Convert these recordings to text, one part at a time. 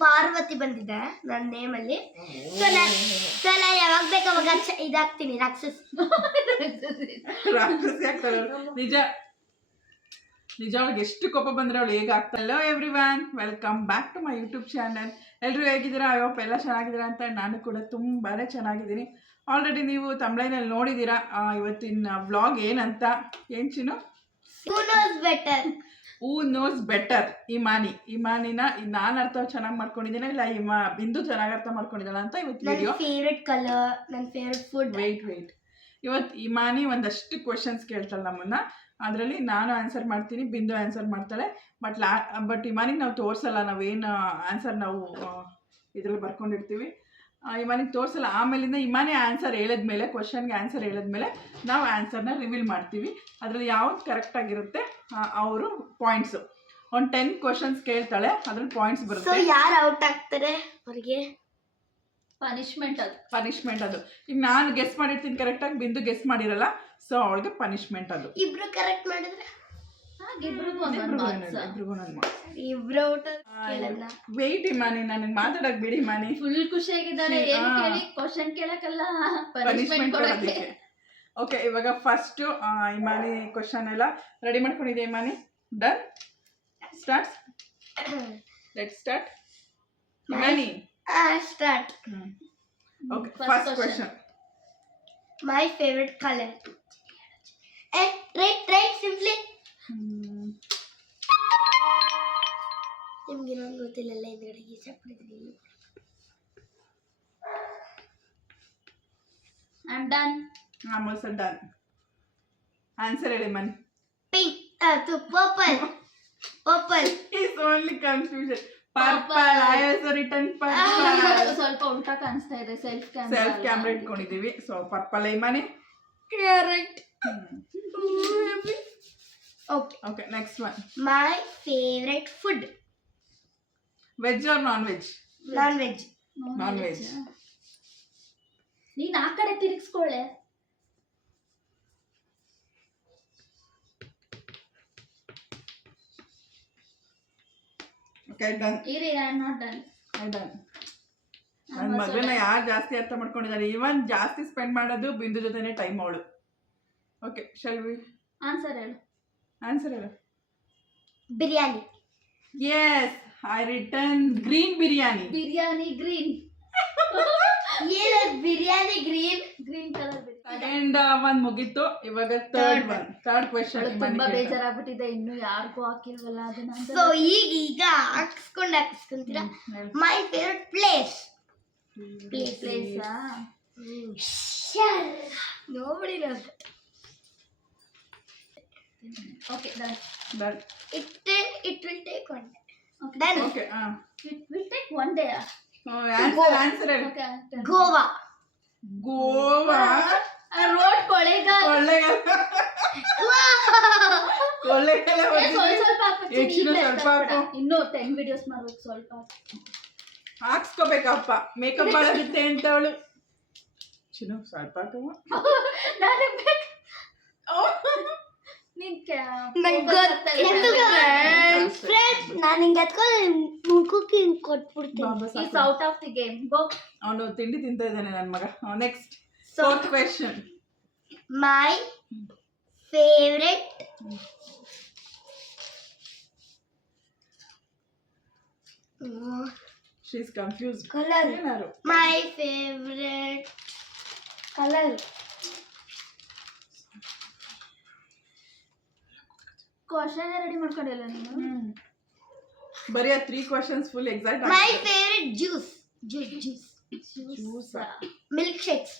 ಪಾರ್ವತಿ ಬಂದಿದೆ ನನ್ನ ನೇಮಲ್ಲಿ. ಸೊ ನಾನು ಯಾವಾಗ ಬೇಕು ಅವಾಗ ಇದಾಗ್ತೀನಿ ರಾಕ್ಷಸ. ನಿಜ ಅವಳಿಗೆ ಎಷ್ಟು ಕೋಪ ಬಂದರೆ ಅವಳು ಹೇಗೆ ಆಗ್ತಾ. Hello everyone, welcome back to my YouTube channel. ಎಲ್ಲರೂ ಹೇಗಿದ್ದೀರಾ? ಅಯ್ಯೋಪ್ಪ ಎಲ್ಲ ಚೆನ್ನಾಗಿದ್ದೀರಾ ಅಂತ. ನಾನು ಕೂಡ ತುಂಬಾ ಚೆನ್ನಾಗಿದ್ದೀನಿ. ಆಲ್ರೆಡಿ ನೀವು ತಮಿಳಿನಲ್ಲಿ ನೋಡಿದ್ದೀರಾ ಇವತ್ತಿನ ವ್ಲಾಗ್ ಏನಂತ. ಏನು ಚಿನ್ನು? ಹೂ ನೋಸ್ ಬೆಟರ್ ಇಮಾನಿನ ನಾನು ಅರ್ಥ ಚೆನ್ನಾಗಿ ಮಾಡ್ಕೊಂಡಿದ್ದೀನಿ, ಇಲ್ಲ ಬಿಂದು ಚೆನ್ನಾಗಿ ಅರ್ಥ ಮಾಡ್ಕೊಂಡಿದ್ದಾಳ ಅಂತ ಇವತ್ತು ವಿಡಿಯೋ. ಫೇವ್ರೆಟ್ ಕಲರ್, ನನ್ನ ಫೇವ್ರೆಟ್ ಫುಡ್. ವೆಯ್ಟ್ ಇವತ್ತು ಇಮಾನಿ ಒಂದಷ್ಟು ಕ್ವೆಶನ್ಸ್ ಕೇಳ್ತಾಳೆ ನಮ್ಮನ್ನ. ಅದರಲ್ಲಿ ನಾನು ಆನ್ಸರ್ ಮಾಡ್ತೀನಿ, ಬಿಂದು ಆನ್ಸರ್ ಮಾಡ್ತಾಳೆ. ಬಟ್ ಇಮಾನಿಗೆ ನಾವು ತೋರಿಸಲ್ಲ, ನಾವೇನು ಆನ್ಸರ್ ನಾವು ಇದರಲ್ಲಿ ಬರ್ಕೊಂಡಿರ್ತೀವಿ, ಇಮಾನಿಗೆ ತೋರಿಸಲ್ಲ. ಆಮೇಲಿಂದ ಇಮಾನಿ ಆನ್ಸರ್ ಹೇಳಿದ್ಮೇಲೆ, ಕ್ವಶನ್ಗೆ ಆನ್ಸರ್ ಹೇಳಿದ್ಮೇಲೆ ನಾವು ಆನ್ಸರ್ನ ರಿವೀಲ್ ಮಾಡ್ತೀವಿ. ಅದರಲ್ಲಿ ಯಾವ್ದು ಕರೆಕ್ಟಾಗಿರುತ್ತೆ ಅವರು ಪಾಯಿಂಟ್ಸು. ಒಂದು 10 ಕ್ವಶನ್ಸ್ ಕೇಳ್ತಾಳೆ, ಅದ್ರಲ್ಲಿ ಪಾಯಿಂಟ್ಸ್ ಬರುತ್ತೆ. ಯಾರು ಔಟ್ ಆಗ್ತಾರೆ ಅವ್ರಿಗೆ ಪನಿಷ್ಮೆಂಟ್ ಅದು. ಈಗ ನಾನು ಗೆಸ್ ಮಾಡಿರ್ತೀನಿ ಕರೆಕ್ಟಾಗಿ, ಬಿಂದು ಗೆಸ್ ಮಾಡಿರಲ್ಲ, ಸೊ ಅವಳಿಗೆ ಪನಿಷ್ಮೆಂಟ್ ಅದು. ಇಬ್ರು ಕರೆಕ್ಟ್ ಮಾಡಿದ್ರೆ ವೆಯ್ಟ್ ಇಮಾನಿ, ನನಗೆ ಮಾತಾಡಕ್ ಬಿಡಿ ಇಮಾನಿ. ಫುಲ್ ಖುಷಿಯಾಗಿದ್ದಾಳೆ. ಕ್ವಶನ್ ಕೇಳಕ್ಕಲ್ಲ, ಪನಿಷ್ಮೆಂಟ್ ಕೊಡಕ್ಕೆ. ಓಕೆ, ಇವಾಗ ಫಸ್ಟ್ ಇಮಾನಿ ಕ್ವಶನ್ ಎಲ್ಲ ರೆಡಿ ಮಾಡ್ಕೊಂಡಿದೆ. Imani done, start. Let's start. Imani start. Okay, first question. My favorite color. Right, simply. ನಿಮ್ಗೆ ಇನ್ನೊಂದು ಗೊತ್ತಿಲ್ಲಲ್ಲ, ಇದ್ರೊಳಗೆ ಇಷ್ಟಪಡ್ತೀನಿ. I'm done. I'm also done. Answer ಹೇಳಿ Mann. Pink. Purple. Purple. It's only confusion. Purple. I also written purple. ಸ್ವಲ್ಪ ಉಲ್ಟಾ ಕಾಣಿಸ್ತಾ ಇದೆ. ಸೆಲ್ಫ್ ಕ್ಯಾಮ್ರಾ ಇಟ್ಕೊಂಡಿದೀವಿ. So purple Imani. Correct. Okay, next one. My favorite food. Veg or non-veg? Non-veg. Non-veg. ನೀನ್ ಆ ಕಡೆ ತಿರುಗಿಸ್ಕೊಳ್ಳೆ. Okay, done. ಇರಿ, I am not done. I done. ನನ್ನ ಮಗಳನ್ನ ಯಾರು ಜಾಸ್ತಿ ಅರ್ಥ ಮಾಡ್ಕೊಂಡಿದ್ದಾರೆ, ಇವನ್ ಜಾಸ್ತಿ ಸ್ಪೆಂಡ್ ಮಾಡೋದು ಬಿಂದು ಜೊತೆನೆ ಟೈಮ್ ಅವಳು. ಓಕೆ, ಶಲ್ ವಿ ಆನ್ಸರ್ ಹೇಳು. Biryani. Yes, I written green biryani. Biryani green. Biryani green colour. Second one ಮುಗೀತು. ಇವಾಗ ಥರ್ಡ್ ಕ್ವೆಶ್ಚನ್. ತುಂಬಾ ಬೇಜಾರಾಗ್ಬಿಟ್ಟಿದೆ, ಇನ್ನು ಯಾರಿಗೂ ಹಾಕಿಲ್ವಲ್ಲ ಅದನ್ನ. ಸೊ ಈಗ ಹಾಕಿಸ್ಕೊಂತೀರಾ. My favourite place. Nobody knows that. Okay, done. It will take one day. Okay. Done. Okay, It will take one day. answer ಹೇಳು. Okay. Goa. Road Kollegal. ಸ್ವಲ್ಪ ಹಾಕು. ಇನ್ನು 10 ವಿಡಿಯೋಸ್ ಮಾಡ್ಬೇಕು. ಸ್ವಲ್ಪ ಹಾಕ್ಸ್ಕೋಬೇಕಪ್ಪ, ಮೇಕಪ್ ಮಾಡೋದಿತ್ತೆ ಅಂತ ಅವಳು. ಚಿನ್ನು ಸ್ವಲ್ಪ ನಾನು ಹಿಂಗೆ ಮುಖಕ್ಕೆ ಹಿಂಗೆ ಕೊಟ್ಬಿಡ್ತೀನಿ. Out of the game. Go. ಅವನು ತಿಂಡಿ ತಿಂತ ಇದ್ದಾನೆ ನನ್ನ ಮಗ. Next fourth question. My favourite she is confused. Colour. ಏನಾರು my favourite colour. Question ready ಮಾಡ್ಕೊಂಡಿಲ್ಲ ನೀನು? ಬರೀ 3 questions full exact. My favourite juice. Milkshakes.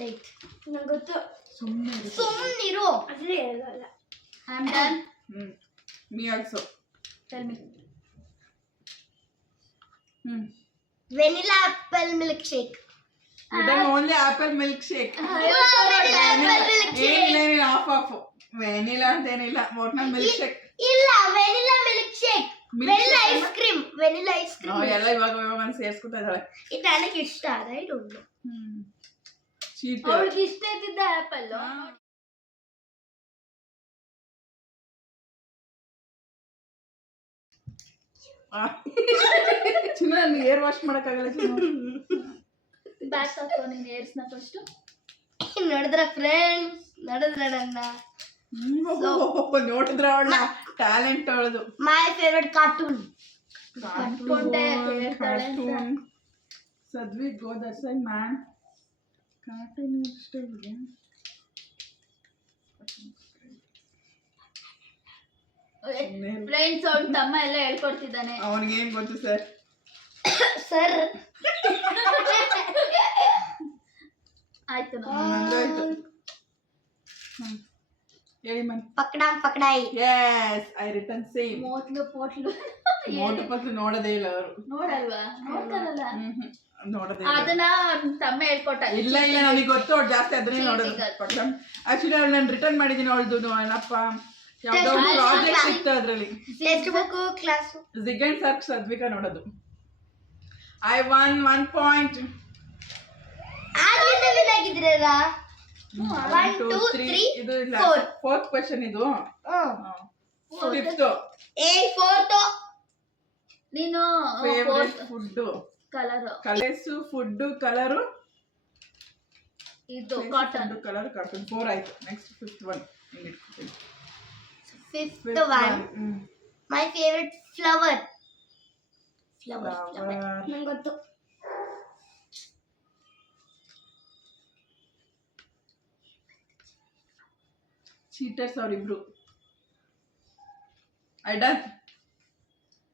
Right, ನಂಗೆ ಗೊತ್ತು. ಸುಮ್ಮನಿರು. ಅದೇ ಹೇಳಲ್ಲ. I am done. Me also. Tell me. Vanilla apple milkshake. Only apple milkshake. Of vanilla ಅಂತ ಏನಿಲ್ಲ, ಒಟ್ನಲ್ಲಿ ಮಿಲ್ಕ್ ಶೇಕ್. ಇಲ್ಲ, vanilla milk shake. Vanilla ice cream. ಎಲ್ಲ ಇವಾಗ ಸೇರ್ಸ್ಕೊತಾ ಇದ್ದಾಳೆ. ಇದು ನನಗೆ ಇಷ್ಟ. I don't know. ಅವಳಿಗೆ ಇಷ್ಟ ಇದ್ದಿದ್ದ ಆಪಲ್. ಚಿನ್ನ ನನಗೆ ಏರ್ ವಾಶ್ ಮಾಡೋಕ್ಕಾಗಲ್ಲ ಚಿನ್ನ. ಬ್ಯಾಕ್ ಹಾಕೋ ನಿನ್ನ ಏರ್ಸ್ನ ಫಸ್ಟ್. ನೋಡಿದ್ರ ಫ್ರೆಂಡ್ಸ್, ನೋಡಿದ್ರ ನನ್ನ ನೋಡಿದ್ರೆ ಅವಳ ಟ್ಯಾಲೆಂಟ್ ಅವಳದು. My favourite cartoon. ಅನ್ಕೊಂಡೆ ಹೇಳ್ತಾಳೆ ಅಂತ. Cartoon Sadvi go that's I man. Cartoon ಇಷ್ಟ ಇದೆ. ಫ್ರೆಂಡ್ಸ್ ಅವ್ನ ತಮ್ಮ ಎಲ್ಲ ಹೇಳ್ಕೊಡ್ತಿದ್ದಾನೆ. ಅವನಿಗೆ ಏನ್ ಗೊತ್ತು ಸರ್? ಸರ್ ಆಯ್ತು ನಂದಾಯ್ತು. ಹೇಳಿ ಮನ್. ಪಕಡಾಯಿ. Yes I written same. ಮೋಟ್ಲು ಮೋಟು ಪತ್ಲು ನೋಡೋದೇ ಇಲ್ಲ ಅವರು. ನೋಡಲ್ವಾ? ನೋಡ್ತಾರಲ್ಲ, ನೋಡೋದೇ ಅದನ್ನ ಅವ್ನ್ ತಮ್ಮ ಹೇಳ್ಕೊಟ್ಟ. ಇಲ್ಲ ನನಗೆ ಗೊತ್ತು ಅವ್ಳು ಜಾಸ್ತಿ ಅದನ್ನೇ ನೋಡೋದು. ಆಕ್ಚುಲಿ ಅವಳು ನಾನು ರಿಟರ್ನ್ ಮಾಡಿದ್ದೀನಿ ಅವಳದು. ಏನಪ್ಪ ಯಾವ್ದೋ ಒಂದು ಪ್ರಾಜೆಕ್ಟ್ ಸಿಕ್ತು ಅದ್ರಲ್ಲಿ. ಟೆಕ್ಸ್ಟ್ ಬುಕ್ ಕ್ಲಾಸ್ ಜಿಗ್ ಅಂಡ್ ಸರ್ಕ್ ಸದ್ವಿಕಾ ನೋಡೋದು. I won 1 point. ಆಗ್ಲಿಂದ ವಿನ್ ಆಗಿದ್ರಲ್ಲ. 1 2 3 ಇದು ಇಲ್ಲ 4. ಫೋರ್ತ್ ಕ್ವೆಶ್ಚನ್ ಇದು. ಫಿಫ್ತ್ ಫೋರ್ತ್ ನೀನು favourite food colour colours food colour ಇದು ಕಾಟನ್ ಕಲರ್ ಕಾರ್ಟೂನ್ 4 ಆಯ್ತು. Next fifth one. Fifth one my favourite flower. ನಂಗೆ ಗೊತ್ತು. ಚೀಟರ್ಸ್ ಅವರಿಬ್ರು. ಐಡನ್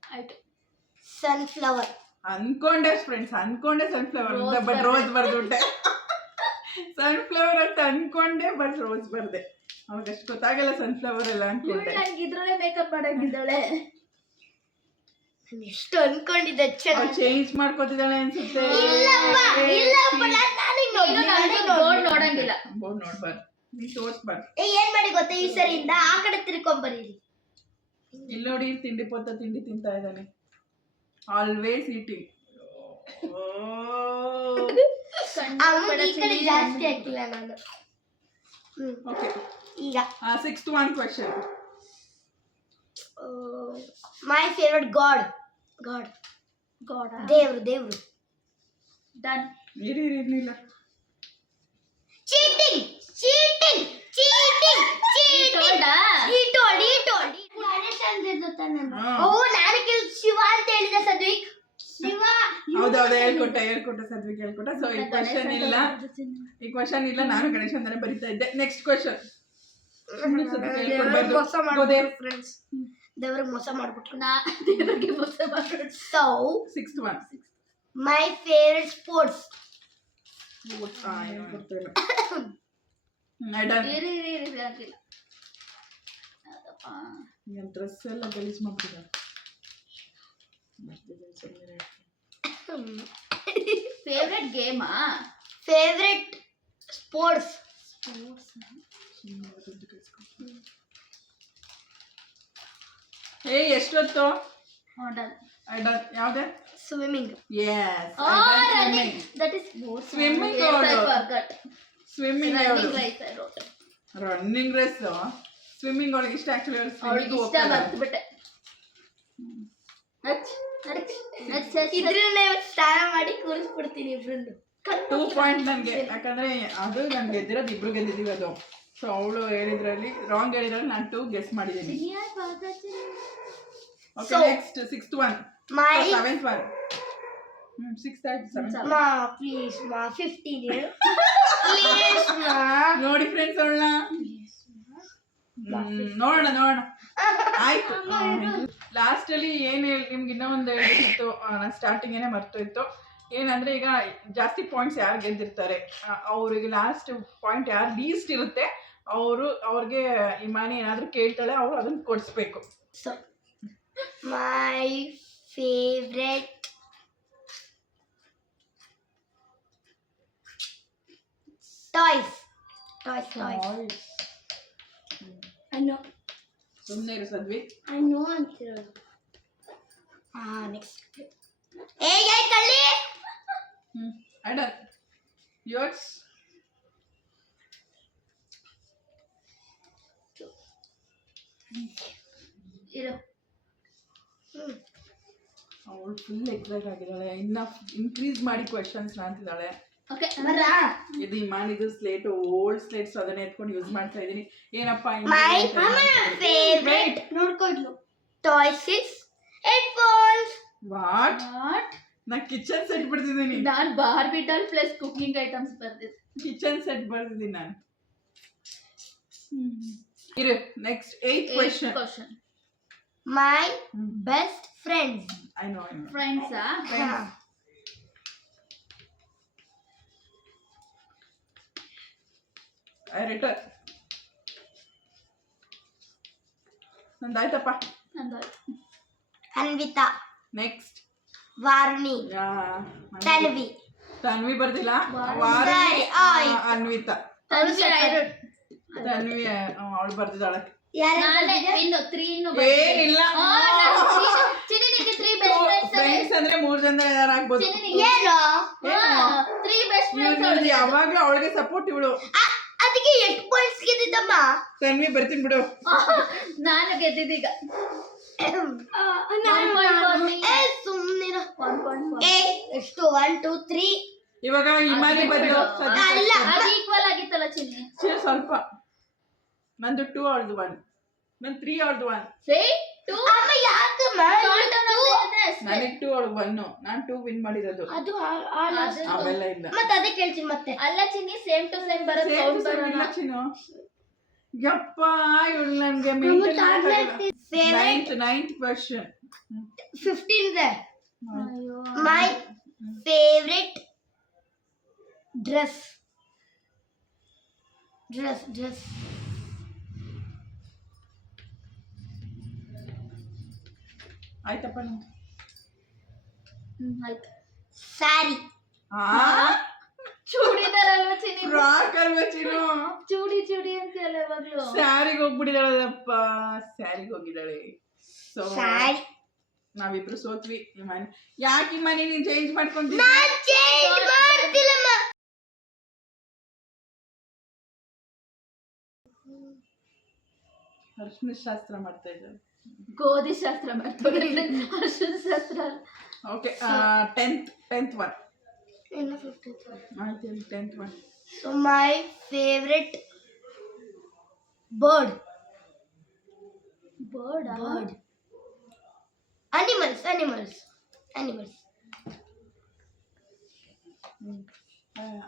ಆಯ್ತು. ಸನ್ಫ್ಲವರ್ ಅನ್ಕೊಂಡೆ ಫ್ರೆಂಡ್ಸ್, ಅನ್ಕೊಂಡೆ ಸನ್ಫ್ಲವರ್ ಅಂತ, ಬಟ್ ರೋಸ್ ಬರ್ದುಬಿಟ್ಟೆ. ಸನ್ಫ್ಲವರ್ ಅಂತ ಅನ್ಕೊಂಡೆ, ಬಟ್ ರೋಸ್ ಬರ್ದೆ. ಅವಾಗ ಅಷ್ಟು ಗೊತ್ತಾಗಲ್ಲ ಸನ್ಫ್ಲವರ್ ಎಲ್ಲ ಅನ್ಕೊಂಡೆ. ನಂಗೆ ಇದ್ರಲ್ಲೇ ಮೇಕಪ್ ಮಾಡಾಕಿದ್ದಾಳೆ. ಎಷ್ಟು ಅನ್ಕೊಂಡಿದ್ದೆ. ಚೇಂಜ್ ಮಾಡ್ಕೋತಿದ್ದಾಳೆ ಅನ್ಸುತ್ತೆ. ಬೋರ್ಡ್ ನೋಡಂಗಿಲ್ಲ. ಬೋರ್ಡ್ ನೋಡ್ಬಾರ್ದು, ನೀನ್ ತೋರ್ಸ್ಬಾರ್ದು. ಏನ್ ಮಾಡಿ ಗೊತ್ತಾ, ಈ ಸರಿಯಿಂದ ಆ ಕಡೆ ತಿರ್ಕೊಂಬರೀರಿ. ಇಲ್ಲಿ ನೋಡಿ ತಿಂಡಿ ಪೊತ್ತ ತಿಂಡಿ ತಿಂತಾ ಇದ್ದಾನೆ. Always eating. ಈ ಕಡೆ ಜಾಸ್ತಿ ಹಾಕಿಲ್ಲ ನಾನು. ಓಕೆ, ಈಗ ಸಿಕ್ಸ್ತ್ ಒನ್ ಕ್ವೆಶ್ಚನ್. ಮೈ ಫೇವರೆಟ್ ಗಾಡ್. ದೇವ್ರು. ಡನ್. ಇರಲಿಲ್ಲ. ಚೀಟಿಂಗ್. ನಾನು ಶಿವ ಅಂತ ಹೇಳಿದೆ ಸದ್ವಿಕ್. ಶಿವ. ಹೌದೌದು, ಹೇಳ್ಕೊಟ್ಟ ಸದ್ವಿಕ್ ಹೇಳ್ಕೊಟ್ಟ. ಸೊ ಈ ಕ್ವೆಶ್ಚನ್ ಇಲ್ಲ, ನಾನು ಗಣೇಶ ಅಂತಾನೆ ಬರಿತಾ ಇದ್ದೆ. Next question. ದೇವ್ರಿಗೆ ಮೋಸ ಮಾಡ್ಬಿಟ್ರು. ದೇವ್ರಿಗೆ ಮೋಸ ಮಾಡ್ಬಿಟ್ರು. So sixth one. My favourite sports. Dress ಎಲ್ಲ ಗಲೀಜ್ ಮಾಡ್ತಿದ್ದಾರೆ. ಫೇವ್ರೆಟ್ ಗೇಮಾ? Favourite sports. ಎಷ್ಟೊತ್ತು? ಯಾವ್ದೆ? Swimming. Yes. That is Swimming. Yes, I forgot. Swimming. Running race I wrote. Running race. Swimming ಅವಳಿಗೆ ಇಷ್ಟ. ಆಕ್ಚುಲಿ ಅವಳಿಗೆ ಇಷ್ಟ ಬರ್ತ್ಬಿಟ್ಟೆ. ಇದ್ರಲ್ಲೇ ಸ್ನಾನ ಮಾಡಿ ಕೂರಿಸ್ಬಿಡ್ತೀನಿ ಇಬ್ರನ್ನು. 2 ಪಾಯಿಂಟ್ ನನಗೆ, ಯಾಕಂದ್ರೆ ಅದು ನಾನು ಗೆದ್ದಿರೋದು, ಇಬ್ರು ಗೆದ್ದಿದ್ದೀವಿ ಅದು. ಸೊ ಅವಳು ಹೇಳಿದ್ರಲ್ಲಿ ರಾಂಗ್ ಹೇಳಿದ್ರಲ್ಲಿ ನಾನು 2 ಗೆಸ್ ಮಾಡಿದ್ದೀನಿ. Okay, next sixth one. Seventh one. Sixth ಆಯ್ತು. ಸೆವೆಂತ್. ಪ್ಲೀಸ್ 15 ಹೇಳು. ನೋಡಿ ಫ್ರೆಂಡ್ಸ್ ಅವಳನ್ನ ನೋಡೋಣ. ಆಯ್ತು. ಲಾಸ್ಟ್ ಅಲ್ಲಿ ಏನ್ ನಿಮ್ಗೆ ಇನ್ನೂ ಒಂದು ಹೇಳಿತ್ತು, ನಾನು ಸ್ಟಾರ್ಟಿಂಗ್ ಏನೇ ಮರ್ತೋಯ್ತು. ಏನಂದ್ರೆ ಈಗ ಜಾಸ್ತಿ ಪಾಯಿಂಟ್ಸ್ ಯಾರು ಗೆದ್ದಿರ್ತಾರೆ ಅವ್ರಿಗೆ ಲಾಸ್ಟ್ ಪಾಯಿಂಟ್ ಯಾರು ಲೀಸ್ಟ್ ಇರುತ್ತೆ ಅವ್ರಿಗೆ ಇಮಾನಿ ಏನಾದರೂ ಕೇಳ್ತಾಳೆ, ಅವ್ರು ಅದನ್ನ ಕೊಡಿಸ್ಬೇಕು. So my favourite toys. I know. ಸುಮ್ಮನೆ ಇರು ಸದ್ವಿ. I know ಅಂತಿರೋದು. ನೆಕ್ಸ್ಟ್. ಏಯ್ ಕಳ್ಳಿ. ಅಡ ಯೋರ್ಸ್. ಇರು. ಅವಳು ಫುಲ್ ಎಕ್ಸೈಟ್ ಆಗಿದ್ದಾಳೆ, ಇನ್ನ ಇನ್ಕ್ರೀಸ್ ಮಾಡಿ ಕ್ವೆಶನ್ಸ್ ಅಂತಿದ್ದಾಳೆ. ಓಕೆ ಇದು ಇಮಾನಿದು ಸ್ಲೇಟು, ಓಲ್ಡ್ ಸ್ಲೇಟ್ಸ್ ಅದನ್ನ ಎತ್ಕೊಂಡು ಯೂಸ್ ಮಾಡ್ತಾ ಇದೀನಿ. ಏನಪ್ಪಾ ಮೈ ಫೇವರೇಟ್ ನೋಡ್ಕೊಡ್ಲು ಟಾಯ್ಸ್ ಇಸ್ ಹೆಡ್ಫೋನ್ಸ್. ವಾಟ್ ನಾ ಕಿಚನ್ ಸೆಟ್ ಬರ್ತಿದ್ದೀನಿ. ನಾನು Barbie doll plus cooking items ಬರ್ದಿದ್ದೆ. ಕಿಚನ್ ಸೆಟ್ ಬರ್ತಿದ್ದೀನಿ ನಾನು. ಇರು next 8th question. My best friends. I know friends I written. ನಂದಾಯ್ತಪ್ಪ. ಅನ್ವಿತಾ, ನೆಕ್ಸ್ಟ್ ವಾರುಣಿ, ತನ್ವಿ ಬರ್ದಿಲ್ಲ. ಸರಿ, ಆಯ್ತು. ಅನ್ವಿತಾ, ತನ್ವಿ ಅವಳು ಬರ್ದಿದ್ದಾಳೆ. ಏನಿಲ್ಲ, ಫ್ರೆಂಡ್ಸ್ ಅಂದ್ರೆ 3 ಜನ ಯಾರಾಗ್ಬೋದು. ಯಾವಾಗ್ಲೂ ಅವಳಿಗೆ ಸಪೋರ್ಟ್ ಇವಳು. ಅದಕ್ಕೆ 8 ಪಾಯಿಂಟ್ಸ್ ಗೆದ್ದಿದ್ದಮ್ಮ. ತನ್ವಿ ಬರ್ತೀನಿ ಬಿಡು. ನಾನು ಗೆದ್ದಿದ್ದೀಗ. ಸುಮ್ಮನಿರ ಎಷ್ಟು 1 2 3 ಇವಾಗ ಇಮಾನಿ ಬಂದು ಅಲ್ಲ ಈಕ್ವಲ್ ಆಗಿತ್ತಲ್ಲ ಚಿನ್ನಿ. ಸ್ವಲ್ಪ ನಂದು 2 ಅವಳದು 1, ನನ್ 3 ಅವಳದು 1. ಅಮ್ಮ ಯಾಕಮ್ಮ ನನಗೆ 2 ಅವಳು 1, ನಾನು 2 ವಿನ್ ಮಾಡಿರೋದು. ಅದು ಅವೆಲ್ಲ ಇಲ್ಲ. ಮತ್ತೆ ಅದೇ ಕೇಳ್ತೀನಿ ಮತ್ತೆ. ಅಲ್ಲ ಚಿನ್ನಿ ಸೇಮ್ ಟು ಸೇಮ್ ಬರುತ್ತೆ. ಚಿನ್ನು ಯಪ್ಪ ಇವಳು ನನಗೆ ಮೇಂಟೈನ್. 9th question. 15 ಇದೆ. My favourite dress. ಆಯ್ತಪ್ಪ. ಆಯ್ತು. ಸ್ಯಾರಿ. ಚೂಡಿದಾರ್ ಅಲ್ವಾ ಚಿನ್ನಿ? ಫ್ರಾಕ್ ಅಲ್ವಾ ಚಿನ್ನು? ಚೂಡಿ ಅಂತ ಯಾವಾಗ್ಲೂ ಸ್ಯಾರಿಗೆ ಹೋಗ್ಬಿಟ್ಟಿದ್ದಾಳಪ್ಪ. ಸ್ಯಾರಿಗೆ ಹೋಗಿದ್ದಾಳೆ. ಸೊ ಸ್ಯಾರಿ ನಾವಿಬ್ರು ಸೋತ್ವಿ. ಯಾಕೆ ಮನೆ ನೀನ್ ಚೇಂಜ್ ಮಾಡ್ಕೊಂತೀನಿ? ನಾನು ಚೇಂಜ್ ಮಾಡ್ತಿಲ್ಲಮ್ಮ. ಅರ್ಶಿನ ಶಾಸ್ತ್ರ ಮಾಡ್ತಾ ಇದ್ದಾರೆ. ಗೋಧಿ ಶಾಸ್ತ್ರ ಮಾಡ್ತಾರೆ. ಅರ್ಶಿನ ಶಾಸ್ತ್ರ. Okay 10th one. ಇನ್ನು 15th one. ಆಯ್ತು 10th one. So my favorite bird. Animals.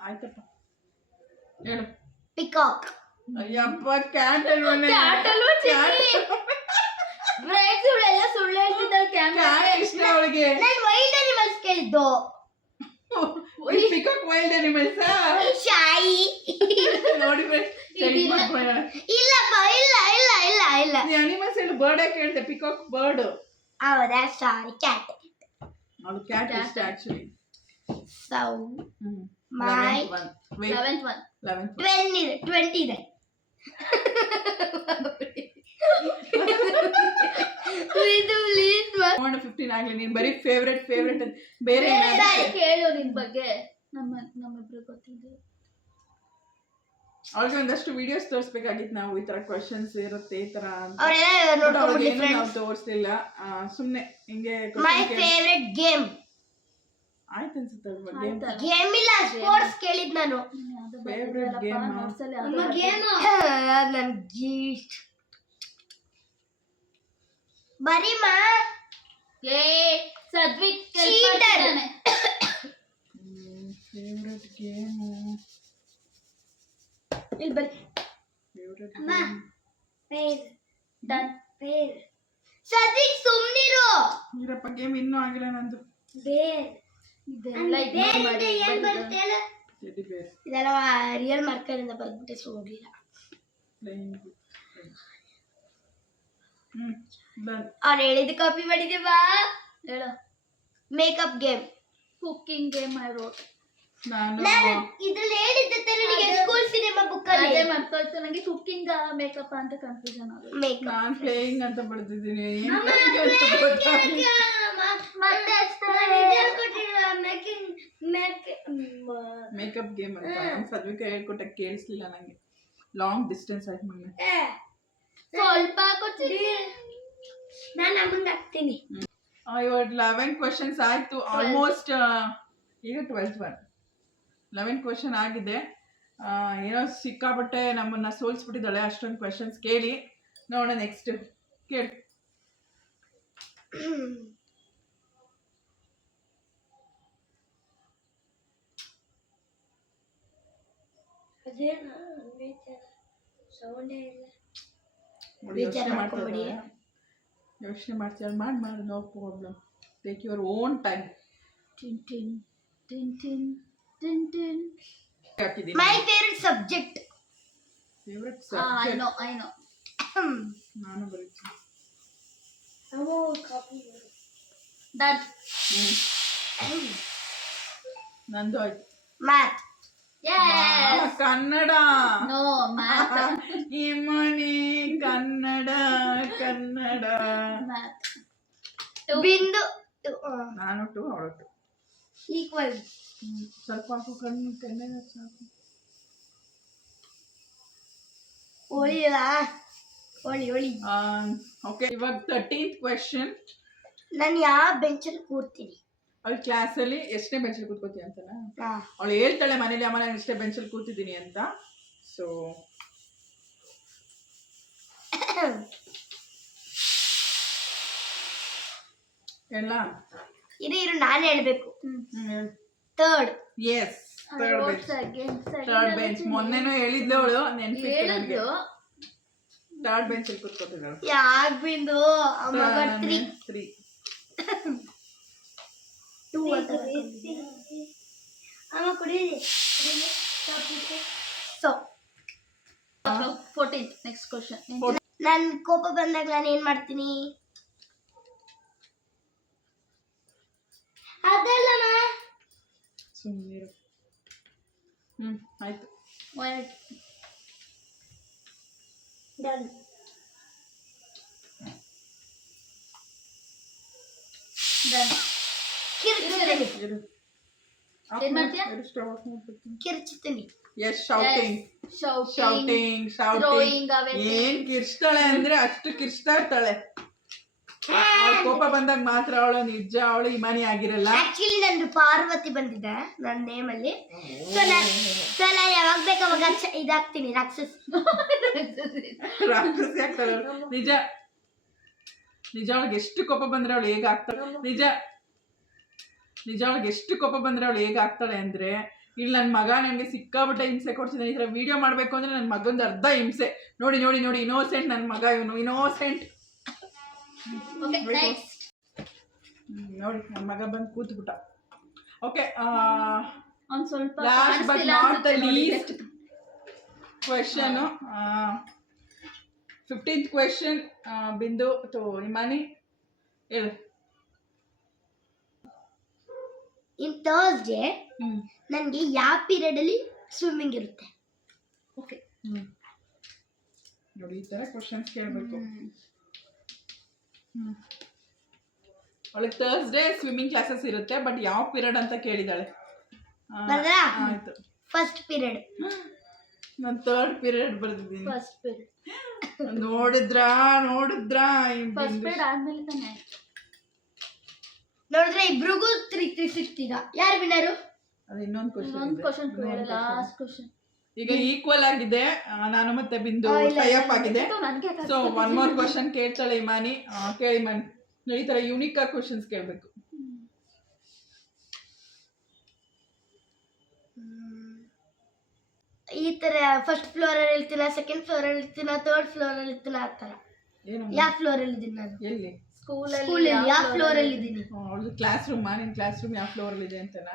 ಆಯ್ತಪ್ಪ ಹೇಳು. Peacock. ಅಯ್ಯಪ್ಪ ಕ್ಯಾಟ್ ಅಲ್ವಾ? ಫ್ರೆಂಡ್ಸ್ ಇವಳೆಲ್ಲ ಸುಳ್ಳು ಹೇಳ್ತಿದ್ದಾಳೆ. ಕ್ಯಾಟ್ ಇಷ್ಟ ಅವಳಿಗೆ. ನಾನು ವೈಲ್ಡ್ ಅನಿಮಲ್ಸ್ ಕೇಳಿದ್ದು. Peacock wild animals. ಶಾಯಿ ನೋಡಿ ಫ್ರೆಂಡ್ಸ್. ಇಲ್ಲಪ್ಪ ಇಲ್ಲ. ನೀ ಅನಿಮಲ್ಸ್ ಹೇಳು. ಬರ್ಡ್ ಯಾಕೆ ಹೇಳ್ದೆ? Peacock bird. ಹೌದಾ? ಸಾರಿ, ಕ್ಯಾಟ್. ಅದು ಕ್ಯಾಟ್ ಇಷ್ಟ actually. So my 11th one. 20 ಇದೆ. ಇದು ಲೀಸ್ಟ್ 15 ಆಗ್ಲಿ. ನೀನ್ ಬರೀ ಫೇವ್ರೆಟ್ ಬೇರೆ ಕೇಳು ನಿನ್ ಬಗ್ಗೆ. ನಮ್ಮಿಬ್ರು ಗೊತ್ತಿದೆ. ಅವ್ರಿಗೆ ಒಂದಷ್ಟು ವಿಡಿಯೋಸ್ ತೋರಿಸ್ಬೇಕಾಗಿತ್ತು ನಾವು. ಈ ತರ ಕ್ವಶನ್ಸ್ ಇರುತ್ತೆ ಈ ತರ ಅಂತ. ನಾವು ತೋರಿಸ್ಲಿಲ್ಲ. ಸುಮ್ನೆ ಹಿಂಗೆ. My favourite game. ಆಯ್ತು ಅನ್ಸುತ್ತೆ. ಗೇಮ್ ಇಲ್ಲ, ಸ್ಪೋರ್ಟ್ಸ್ ಕೇಳಿದ್ ನಾನು. ಫೇವರೇಟ್ ಗೇಮ್ ನನ್ ಗೀಸ್ಟ್ ಬರೀಮಾ. ಸದ್ವಿಕ್ ಚೀಟರ್. ಫೇವರೇಟ್ ಗೇಮ್ ಇಲ್ಲಿ ಬರಿ. ಡನ್. ಸದ್ವಿಕ್ ಸುಮ್ನಿರು. ಇರಪ್ಪ ಗೇಮ್ ಇನ್ನೂ ಆಗಿಲ್ಲ ನಂದು. ಇದೆಲ್ಲ ಇದೆಲ್ಲ ರಿಯಲ್ ಮಾರ್ಕರ್ ಇಂದ ಬರ್ಬಿಟ್ಟೆ ಹೋಗ್ಲಿಲ್ಲ. ಅವ್ರು ಹೇಳಿದ ಕಾಪಿ ಮಾಡಿದೀವಾ? ಹೇಳು. Makeup game. Cooking game I wrote. ನಾನು ಇದ್ರಲ್ಲಿ ಹೇಳಿದ್ದೆ ನನಗೆ ಸ್ಕೂಲ್ ಸಿನಿಮಾ ಬುಕ್ ಅಲ್ಲಿ. ಅದೇ ಮರ್ತೋಯ್ತು ನನಗೆ. ಕುಕಿಂಗ್ ಮೇಕಪ್ ಅಂತ ಕನ್ಫ್ಯೂಷನ್ ಆಗುತ್ತೆ. ನಾನು ಪ್ಲೇಯಿಂಗ್ ಅಂತ ಬರೆದಿದ್ದೀನಿ. ಮೇಕಪ್ ಗೇಮ್ ಅಂತ ಸದ್ವಿಕ ಹೇಳ್ಕೊಟ್ಟ ಕೇಳಿಸ್ಲಿಲ್ಲ ನಂಗೆ. ಲಾಂಗ್ ಡಿಸ್ಟೆನ್ಸ್ ಆಯ್ತು ಮೊನ್ನೆ. ಸ್ವಲ್ಪ ಕೊಡ್ತೀನಿ ನಾನು ಅಮ್ಮಂಗೆ ಹಾಕ್ತೀನಿ. ಇವತ್ತು 11 ಕ್ವಶನ್ಸ್ ಆಯ್ತು ಆಲ್ಮೋಸ್ಟ್. ಈಗ 12th ಒನ್ 11 ಕ್ವಶನ್ ಆಗಿದೆ. ಏನೋ ಸಿಕ್ಕಾಪಟ್ಟೆ ನಮ್ಮನ್ನ ಸೋಲ್ಸ್ಬಿಟ್ಟಿದ್ದಾಳೆ ಅಷ್ಟೊಂದು ಕ್ವಶನ್ಸ್ ಕೇಳಿ. ನೋಡೋಣ ನೆಕ್ಸ್ಟ್ ಕೇಳಿ. ಯೋಚನೆ ಮಾಡ್ತೀರ ಮಾಡಿ no problem. Take your own time. My favorite subject. Favourite I subject know. ನಾನು ಬರೀತೀನಿ. That. ನಂದು ಆಯ್ತು. Math. Yes. Kannada. No, math. ಇಮನಿ Kannada. Math. Bindu. ನಾನು 2 ಅವಳು 2. Equal. ಸ್ವಲ್ಪ ಹಾಕು ಕನ್ನಡ ಸಾಕು. ಹೋಳಿ. ಓಕೆ, ಇವಾಗ 13th ಕ್ವೆಶ್ಚನ್. ನಾನು ಯಾವ ಬೆಂಚಲ್ಲಿ ಕೂರ್ತೀನಿ? ಅವಳು ಕ್ಲಾಸಲ್ಲಿ ಎಷ್ಟನೇ ಬೆಂಚಲ್ಲಿ ಕೂತ್ಕೋತೀನಿ ಅಂತನಾ? ಹಾ. ಅವಳು ಹೇಳ್ತಾಳೆ ಮನೇಲಿ, ಅಮ್ಮ ನಾನು ಎಷ್ಟೇ ಬೆಂಚಲ್ಲಿ ಕೂತಿದ್ದೀನಿ ಅಂತ. ಸೊ ಎಲ್ಲ ಇರು ನಾನು ಹೇಳ್ಬೇಕು. ಥರ್ಡ್. Yes, third bench. ಮೊನ್ನೆನೂ ಹೇಳಿದ್ಲು ಅವಳು, ನೆನ್ಪಿತ್ತು ನನಗೆ. ಥರ್ಡ್ ಬೆಂಚಲ್ಲಿ ಕೂತ್ಕೋತಿದ್ದಾಳು. ಯಾಕೆ ಬಿಂದು? ಅಮ್ಮಗ 3. 2 ಅಮ್ಮ ಕುಡಿ. So 14th next question. ನಾನು ಕೋಪ ಬಂದಾಗ ನಾನು ಏನ್ ಮಾಡ್ತೀನಿ? ಅದಲ್ಲಮ್ಮ. ಸುಮ್ಮನೆ ಆಯ್ತು. ಡನ್. ಕಿರ್ಚುತ್ತೀನಿ. Yes, shouting. ಏನ್ ಕಿರ್ಚ್ತಾಳೆ ಅಂದ್ರೆ ಅಷ್ಟು ಕಿರ್ಚ್ತಾ ಇರ್ತಾಳೆ. ಕೋಪ ಬಂದಾಗ ಮಾತ್ರ ಅವಳು ನಿಜ ಅವಳು ಇಮಾನಿ ಆಗಿರಲ್ಲ. ಆಕ್ಚುಲಿ ನಂದು ಪಾರ್ವತಿ ಬಂದಿದೆ ನನ್ನ ನೇಮ್ ಅಲ್ಲಿ. ಸೊ ನಾನು ಯಾವಾಗ ಬೇಕು ಅವಾಗ ಇದಾಗ್ತೀನಿ, ರಾಕ್ಷಸ. ರಾಕ್ಷಸಿ ಆಗ್ತಾಳೆ ನಿಜ. ಅವಳಿಗೆ ಎಷ್ಟು ಕೋಪ ಬಂದ್ರೆ ಅವಳು ಹೇಗೆ ಆಗ್ತಾಳೆ ಅವಳಿಗೆ ಎಷ್ಟು ಕೋಪ ಬಂದ್ರೆ ಅವಳು ಹೇಗೆ ಆಗ್ತಾಳೆ ಅಂದ್ರೆ, ಇಲ್ಲಿ ನನ್ನ ಮಗ ನನಗೆ ಸಿಕ್ಕಾಬಿಟ್ಟೆ ಹಿಂಸೆ ಕೊಡ್ತಿದ್ದಾನೆ. ಈ ಥರ ವಿಡಿಯೋ ಮಾಡಬೇಕು ಅಂದ್ರೆ ನನ್ನ ಮಗಂದು ಅರ್ಧ ಹಿಂಸೆ. ನೋಡಿ ಇನ್ನೋಸೆಂಟ್ ನನ್ನ ಮಗ, ಇವನು ಇನ್ನೋಸೆಂಟ್. ನೋಡಿ ನನ್ನ ಮಗ ಬಂದು ಕೂತ್ಬಿಟ್ಟ. Okay, last but not the least question. 15th question. Bindu Imani ಹೇಳು. ಇನ್ ಥರ್ಸ್ಡೇ ನನಗೆ ಯಾವ ಪೀರಿಯಡ್ ಅಲ್ಲಿ ಸ್ವಿಮ್ಮಿಂಗ್ ಇರುತ್ತೆ? ಓಕೆ, ನೋಡಿ ಈ ಥರ ಕ್ವಶನ್ಸ್ ಕೇಳಬೇಕು. ಅವಳಿಗೆ ಥರ್ಸ್ಡೇ ಸ್ವಿಮ್ಮಿಂಗ್ ಕ್ಲಾಸಸ್ ಇರುತ್ತೆ, ಬಟ್ ಯಾವ ಪೀರಿಯಡ್ ಅಂತ ಕೇಳಿದಾಳೆ. ಆಯ್ತು, ಫಸ್ಟ್ ಪೀರಿಯಡ್. ನಾನು 3rd ಪೀರಿಯಡ್ ಬರ್ದಿದ್ದೀನಿ. First period. ನೋಡಿದ್ರಾ ಫಸ್ಟ್ ಪೀರಿಯಡ್ ಆದ್ಮೇಲೆ ತಾನೆ ನೋಡಿದ್ರೆ ಇಬ್ರಿಗೂ 3 ಸಿಕ್ತೀಗ. ಯಾರು ವಿನ್ನರು? ಅದು ಇನ್ನೊಂದು ಕ್ವಶನ್ ಕೇಳ. Last question. ಈಗ ಈಕ್ವಲ್ ಆಗಿದೆ. ನಾನು ಮತ್ತೆ ಬಿಂದು ಟೈ ಅಪ್ ಆಗಿದೆ. ಸೊ 1 more ಕ್ವಶನ್ ಕೇಳ್ತಾಳೆ ಇಮಾನಿ. ಕೇಳಿ ಇಮಾನಿ. ಈ ತರ ಯೂನಿಕ್ ಆಗಿ ಕ್ವಶನ್ಸ್ ಕೇಳಬೇಕು. ಈ ತರ ಫಸ್ಟ್ ಫ್ಲೋರ್ ಅಲ್ಲಿ ಇರ್ತೀನ, ಸೆಕೆಂಡ್ ಫ್ಲೋರ್ ಅಲ್ಲಿ ಇರ್ತೀನ, ಥರ್ಡ್ ಫ್ಲೋರ್ ಅಲ್ಲಿ ಇರ್ತೀನ, ಆ ತರ. ಯಾವ ಫ್ಲೋರ್ ಅಲ್ಲಿ ಇದ್ದೀನಿ ನಾನು? ಎಲ್ಲಿ? ಸ್ಕೂಲಲ್ಲಿ ಯಾವ ಫ್ಲೋರ್ ಅಲ್ಲಿ ಇದ್ದೀನಿ? ಅವಳದು ಕ್ಲಾಸ್ ರೂಮ್. ನಿನ್ ಕ್ಲಾಸ್ ರೂಮ್ ಯಾವ ಫ್ಲೋರ್ ಅಲ್ಲಿ ಇದೆ ಅಂತನಾ?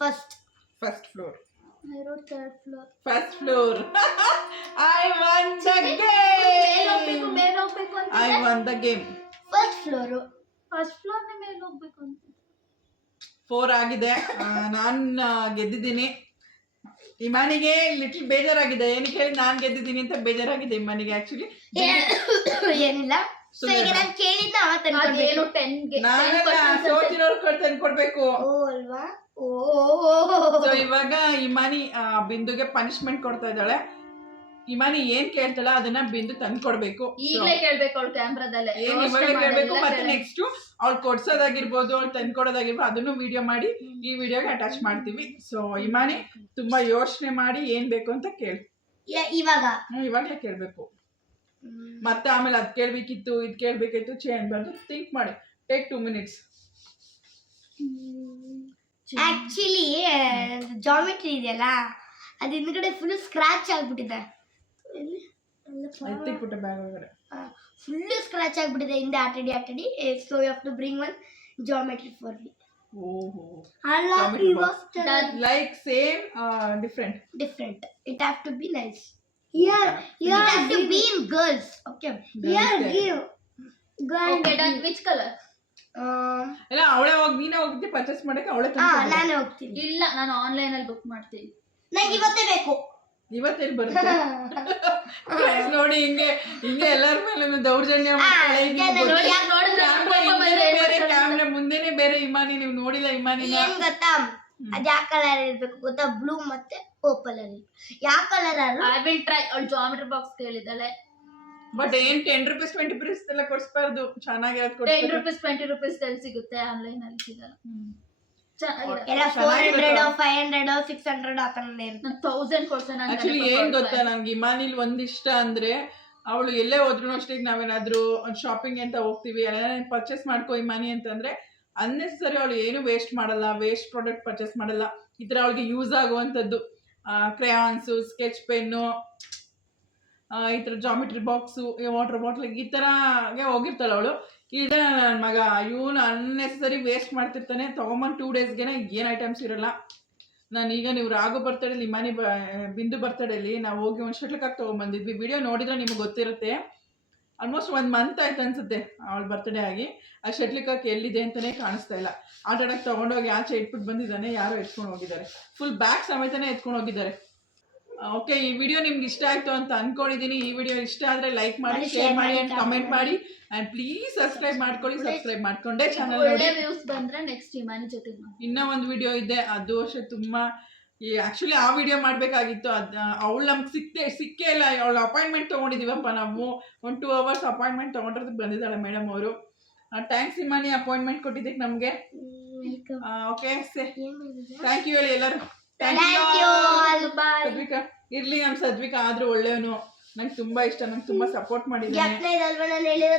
First floor. I wrote third floor. First floor. I won the game. ಮೇಲೆ ಹೋಗ್ಬೇಕು ಅಂತ. I won the game. First floor ನೇ ಮೇಲೆ ಹೋಗ್ಬೇಕು ಅಂತ. 4 ಆಗಿದೆ. ನಾನು ಗೆದ್ದಿದ್ದೀನಿ. ಇಮಾನಿಗೆ ಲಿಟಲ್ ಬೇಜಾರಾಗಿದೆ. ಏನಕ್ಕೆ ಹೇಳಿ ನಾನು ಗೆದ್ದಿದ್ದೀನಿ ಅಂತ ಬೇಜಾರಾಗಿದೆ ಇಮಾನಿಗೆ. ಆಕ್ಚುಲಿ ಏನಿಲ್ಲ. ಸೊ ಈಗ ನಾನು ಕೇಳಿದ್ನ ಅದೇನು 10 ಗೆ ನಾನೆಲ್ಲ ಸೋತಿರೋರು ತಂದು ಕೊಡ್ಬೇಕು. ಓ ಅಲ್ವಾ? ಸೊ ಇವಾಗ ಇಮಾನಿ ಬಿಂದುಗೆ ಪನಿಷ್ಮೆಂಟ್ ಕೊಡ್ತಾ ಇದ್ದಾಳೆ. ಇಮಾನಿ ಏನ್ ಕೇಳ್ತಾಳ ಅದನ್ನ ಬಿಂದು ತಂದ್ಕೊಡ್ಬೇಕು. ಈಗಲೇ ಕೇಳ್ಬೇಕು ಅವಳು ಕ್ಯಾಮ್ರಾದಲ್ಲೇ. ಏನ್ ಇವಾಗಲೇ ಕೇಳ್ಬೇಕು. ಮತ್ತೆ ನೆಕ್ಸ್ಟ್ ಅವ್ಳು ಕೊಡ್ಸೋದಾಗಿರ್ಬೋದು, ಅವ್ಳು ತಂದ್ಕೊಡೋದಾಗಿರ್ಬೋದು, ಅದನ್ನು ವಿಡಿಯೋ ಮಾಡಿ ಈ ವಿಡಿಯೋಗೆ ಅಟ್ಯಾಚ್ ಮಾಡ್ತೀವಿ. ಸೊ ಇಮಾನಿ ತುಂಬಾ ಯೋಚನೆ ಮಾಡಿ ಏನ್ ಬೇಕು ಅಂತ ಕೇಳಿ. ಇವಾಗಲೇ ಕೇಳ್ಬೇಕು. ಮತ್ತೆ ಆಮೇಲೆ ಅದ್ ಕೇಳ್ಬೇಕಿತ್ತು, ಇದ್ ಕೇಳ್ಬೇಕಿತ್ತು ಅನ್ಬಾರ್ದು. ಥಿಂಕ್ ಮಾಡಿ. Take 2 minutes. ಆಕ್ಚುಲಿ ಜಾಮೆಟ್ರಿ ಇದೆಯಲ್ಲ ಅದ್ ಹಿಂದ್ಗಡೆ ಫುಲ್ ಸ್ಕ್ರಾಚ್ ಆಗ್ಬಿಟ್ಟಿದೆ. ಎತ್ತಿಕ್ಬಿಟ್ಟ ಬ್ಯಾಗ್ ಒಳಗಡೆ ಫುಲ್ ಸ್ಕ್ರಾಚ್ ಆಗ್ಬಿಟ್ಟಿದೆ ಹಿಂದೆ ಆಟಡಿ. So you have to bring one geometry for me. ಓಹೋ. Geometry box. Like same, different. It have to be nice. Here it have to be in girls. Okay. Here give. Okay, done. Which color? ಇಲ್ಲ ಅವಳೇ ಹೋಗಿ ನೀನೇ ಹೋಗ್ತಿ purchase ಮಾಡಕ್ಕೆ. ಅವಳೇ ನಾನೇ ಹೋಗ್ತೀನಿ. ಇಲ್ಲ, ನಾನು ಆನ್ಲೈನ್ ಅಲ್ಲಿ ಬುಕ್ ಮಾಡ್ತೀನಿ. ನಂಗೆ ಇವತ್ತೇ ಬೇಕು. ಇವತ್ತೇನು ಬರುತ್ತೆ ನೋಡಿ. ಹಿಂಗೆ ಎಲ್ಲರ ಮೇಲೆ ದೌರ್ಜನ್ಯ ಕ್ಯಾಮ್ರಾ ಮುಂದೆನೆ ಬೇರೆ. ಇಮಾನಿ ನೀವು ನೋಡಿಲ್ಲ ಇಮಾನಿನ. ಏನ್ ಗೊತ್ತಾ, ಅದ್ ಯಾವ ಕಲರ್ ಇರ್ಬೇಕು ಗೊತ್ತಾ? ಬ್ಲೂ ಮತ್ತೆ ಪರ್ಪಲ್ ಅಲ್ಲಿ. ಯಾವ ಕಲರ್? I will try. ಅವಳು ಜಾಮೆಟ್ರಿ ಬಾಕ್ಸ್ ಕೇಳಿದಾಳೆ. ಬಟ್ ಏನ್ 10 rupees 20 rupees ಎಲ್ಲ ಕೊಡ್ಸ್ಬಾರ್ದು. ಚೆನ್ನಾಗಿರೋದು 10 rupees 20 rupees ಅಲ್ಲಿ ಸಿಗುತ್ತೆ, ಆನ್ಲೈನ್ ಅಲ್ಲಿ ಸಿಗಲ್ಲ. ಎಲ್ಲ 400 500 600 ಆ ತರ ಇರುತ್ತೆ. 1000 ಕೊಡ್ತಾನೆ. ಆಕ್ಚುಲಿ ಏನ್ ಗೊತ್ತಾ, ನನ್ಗೆ ಇಮಾನಿಲ್ ಒಂದಿಷ್ಟ ಅಂದ್ರೆ ಅವಳು ಎಲ್ಲೇ ಹೋದ್ರು ಅಷ್ಟೇ. ನಾವೇನಾದ್ರೂ ಶಾಪಿಂಗ್ ಅಂತ ಹೋಗ್ತೀವಿ, ಪರ್ಚೇಸ್ ಮಾಡ್ಕೋ ಇಮಾನಿ ಅಂತಂದ್ರೆ ಅನ್ನೆಸರಿ ಅವಳು ಏನು ವೇಸ್ಟ್ ಮಾಡಲ್ಲ. ವೇಸ್ಟ್ ಪ್ರಾಡಕ್ಟ್ ಪರ್ಚೇಸ್ ಮಾಡಲ್ಲ. ಈ ತರ ಅವಳಿಗೆ ಯೂಸ್ ಆಗುವಂಥದ್ದು ಕ್ರೇಯಾನ್ಸು, ಸ್ಕೆಚ್ ಪೆನ್ನು, ಈ ತರ ಜಾಮೆಟ್ರಿ ಬಾಕ್ಸು, ವಾಟರ್ ಬಾಟ್ಲ್, ಈ ತರಗೆ ಹೋಗಿರ್ತಾಳೆ ಅವಳು. ಈಗ ನನ್ನ ಮಗ ಇವನು ಅನ್ನೆಸರಿ ವೇಸ್ಟ್ ಮಾಡ್ತಿರ್ತಾನೆ. ತಗೊಂಬಂದು 2 daysಗೆನೆ ಏನು ಐಟಮ್ಸ್ ಇರಲ್ಲ. ನಾನೀಗ ನೀವು ರಾಘು ಬರ್ತಡೇಲಿ, ಇಮಾನಿ ಬಿಂದು ಬರ್ತಡೇಲಿ ನಾವು ಹೋಗಿ ಒಂದು ಶಟ್ಲ್ ಕಾಕ್ ತೊಗೊಂಬಂದಿದ್ವಿ. ವಿಡಿಯೋ ನೋಡಿದ್ರೆ ನಿಮ್ಗೆ ಗೊತ್ತಿರುತ್ತೆ. ಆಲ್ಮೋಸ್ಟ್ 1 month ಆಯ್ತು ಅನ್ಸುತ್ತೆ ಅವಳ ಬರ್ತಡೇ ಆಗಿ. ಆ ಶಟ್ಲ್ ಕಾಕ್ ಎಲ್ಲಿದೆ ಅಂತಲೇ ಕಾಣಿಸ್ತಾ ಇಲ್ಲ. ಆಟ ಆಡಕ್ಕೆ ತೊಗೊಂಡೋಗಿ ಆಚೆ ಇಟ್ಬಿಟ್ಟು ಬಂದಿದ್ದಾನೆ. ಯಾರೋ ಎತ್ಕೊಂಡು ಹೋಗಿದ್ದಾರೆ. ಫುಲ್ ಬ್ಯಾಗ್ ಸಮೇತನೇ ಎತ್ಕೊಂಡು ಹೋಗಿದ್ದಾರೆ. ಓಕೆ, ಈ ವಿಡಿಯೋ ನಿಮ್ಗೆ ಇಷ್ಟ ಆಯ್ತು ಅಂತ ಅನ್ಕೊಂಡಿದ್ದೀನಿ. ಈ ವಿಡಿಯೋ ಇಷ್ಟ ಆದರೆ ಲೈಕ್ ಮಾಡಿ, ಶೇರ್ ಮಾಡಿ ಆ್ಯಂಡ್ ಕಮೆಂಟ್ ಮಾಡಿ. ಆ್ಯಂಡ್ ಪ್ಲೀಸ್ ಸಬ್ಸ್ಕ್ರೈಬ್ ಮಾಡ್ಕೊಳ್ಳಿ. ಸಬ್ಸ್ಕ್ರೈಬ್ ಮಾಡ್ಕೊಂಡೆ ಚಾನಲ್ ನೋಡಿ. ವ್ಯೂಸ್ ಬಂದ್ರೆ ನೆಕ್ಸ್ಟ್ ಇಮಾನಿ ಜೊತೆ ಇನ್ನೂ ಒಂದು ವಿಡಿಯೋ ಇದೆ, ಅದು ಅಷ್ಟೇ ತುಂಬಾ. ಆ್ಯಕ್ಚುಲಿ ಆ ವಿಡಿಯೋ ಮಾಡಬೇಕಾಗಿತ್ತು. ಅವಳು ನಮ್ಗೆ ಸಿಕ್ಕೇ ಇಲ್ಲ. ಅವಳು ಅಪಾಯಿಂಟ್ಮೆಂಟ್ ತೊಗೊಂಡಿದ್ದೀವಪ್ಪ ನಾವು. 1-2 hours ಅಪಾಯಿಂಟ್ಮೆಂಟ್ ತೊಗೊಂಡ್ರದಕ್ಕೆ ಬಂದಿದ್ದಾಳೆ ಮೇಡಮ್ ಅವರು. ಥ್ಯಾಂಕ್ಸ್ ಇಮಾನಿ ಅಪಾಯಿಂಟ್ಮೆಂಟ್ ಕೊಟ್ಟಿದ್ದಕ್ಕೆ ನಮಗೆ. ಓಕೆ, ಥ್ಯಾಂಕ್ ಯು ಹೇಳಿ ಎಲ್ಲರೂ. ಸದ್ವಿಕಾ ಇರ್ಲಿ. ನಮ್ ಸದ್ವಿಕಾ ಆದ್ರೂ ಒಳ್ಳೆಯವನು. ನಂಗೆ ತುಂಬಾ ಇಷ್ಟ. ನಂಗೆ ತುಂಬಾ ಸಪೋರ್ಟ್ ಮಾಡಿದ್ದಾನೆ.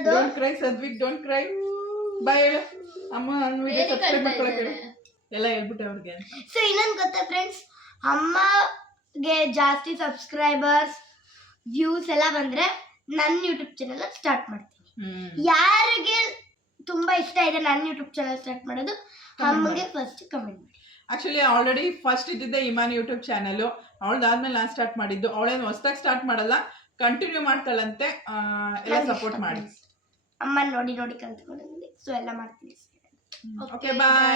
Don't cry Sadvik, don't cry. Bye ಹೇಳು ಅಮ್ಮ. ನನ್ನ ವಿಡಿಯೋ ಸಬ್ಸ್ಕ್ರೈಬ್ ಮಾಡ್ಕೊಳಕ್ಕೆ ಎಲ್ಲ ಹೇಳ್ಬಿಟ್ಟೆ ಅವ್ರಿಗೆ. ಸೊ ಇನ್ನೊಂದು ಗೊತ್ತಾ ಫ್ರೆಂಡ್ಸ್, ಅಮ್ಮಗೆ ಜಾಸ್ತಿ ಸಬ್ಸ್ಕ್ರೈಬರ್ಸ್ ವ್ಯೂಸ್ ಎಲ್ಲ ಬಂದ್ರೆ ನನ್ನ ಯೂಟ್ಯೂಬ್ ಚಾನಲ್ ಸ್ಟಾರ್ಟ್ ಮಾಡ್ತೀನಿ. ಯಾರಿಗೆ ತುಂಬಾ ಇಷ್ಟ ಇದೆ ನನ್ನ ಯೂಟ್ಯೂಬ್ ಚಾನಲ್ ಸ್ಟಾರ್ಟ್ ಮಾಡೋದು, ಅಮ್ಮಗೆ ಫಸ್ಟ್ ಕಮೆಂಟ್ ಮಾಡಿ. ಆಕ್ಚುಲಿ ಆಲ್ರೆಡಿ ಫಸ್ಟ್ ಇದ್ದಿದ್ದೆ ಇಮಾನಿ ಯೂಟ್ಯೂಬ್ ಚಾನಲ್. ಅವಳದಾದ್ಮೇಲೆ ನಾನು ಸ್ಟಾರ್ಟ್ ಮಾಡಿದ್ದು. ಅವಳೇನು ಹೊಸದಾಗಿ ಸ್ಟಾರ್ಟ್ ಮಾಡಲ್ಲ, ಕಂಟಿನ್ಯೂ ಮಾಡ್ತಾಳಂತೆ. ಎಲ್ಲ ಸಪೋರ್ಟ್ ಮಾಡಿ. ಅಮ್ಮ ನೋಡಿ ಕಲ್ತ್ಕೊಂಡಿದ್ದೀನಿ. ಸೊ ಎಲ್ಲ ಮಾಡ್ತೀನಿ. ಓಕೆ, ಬಾಯ್.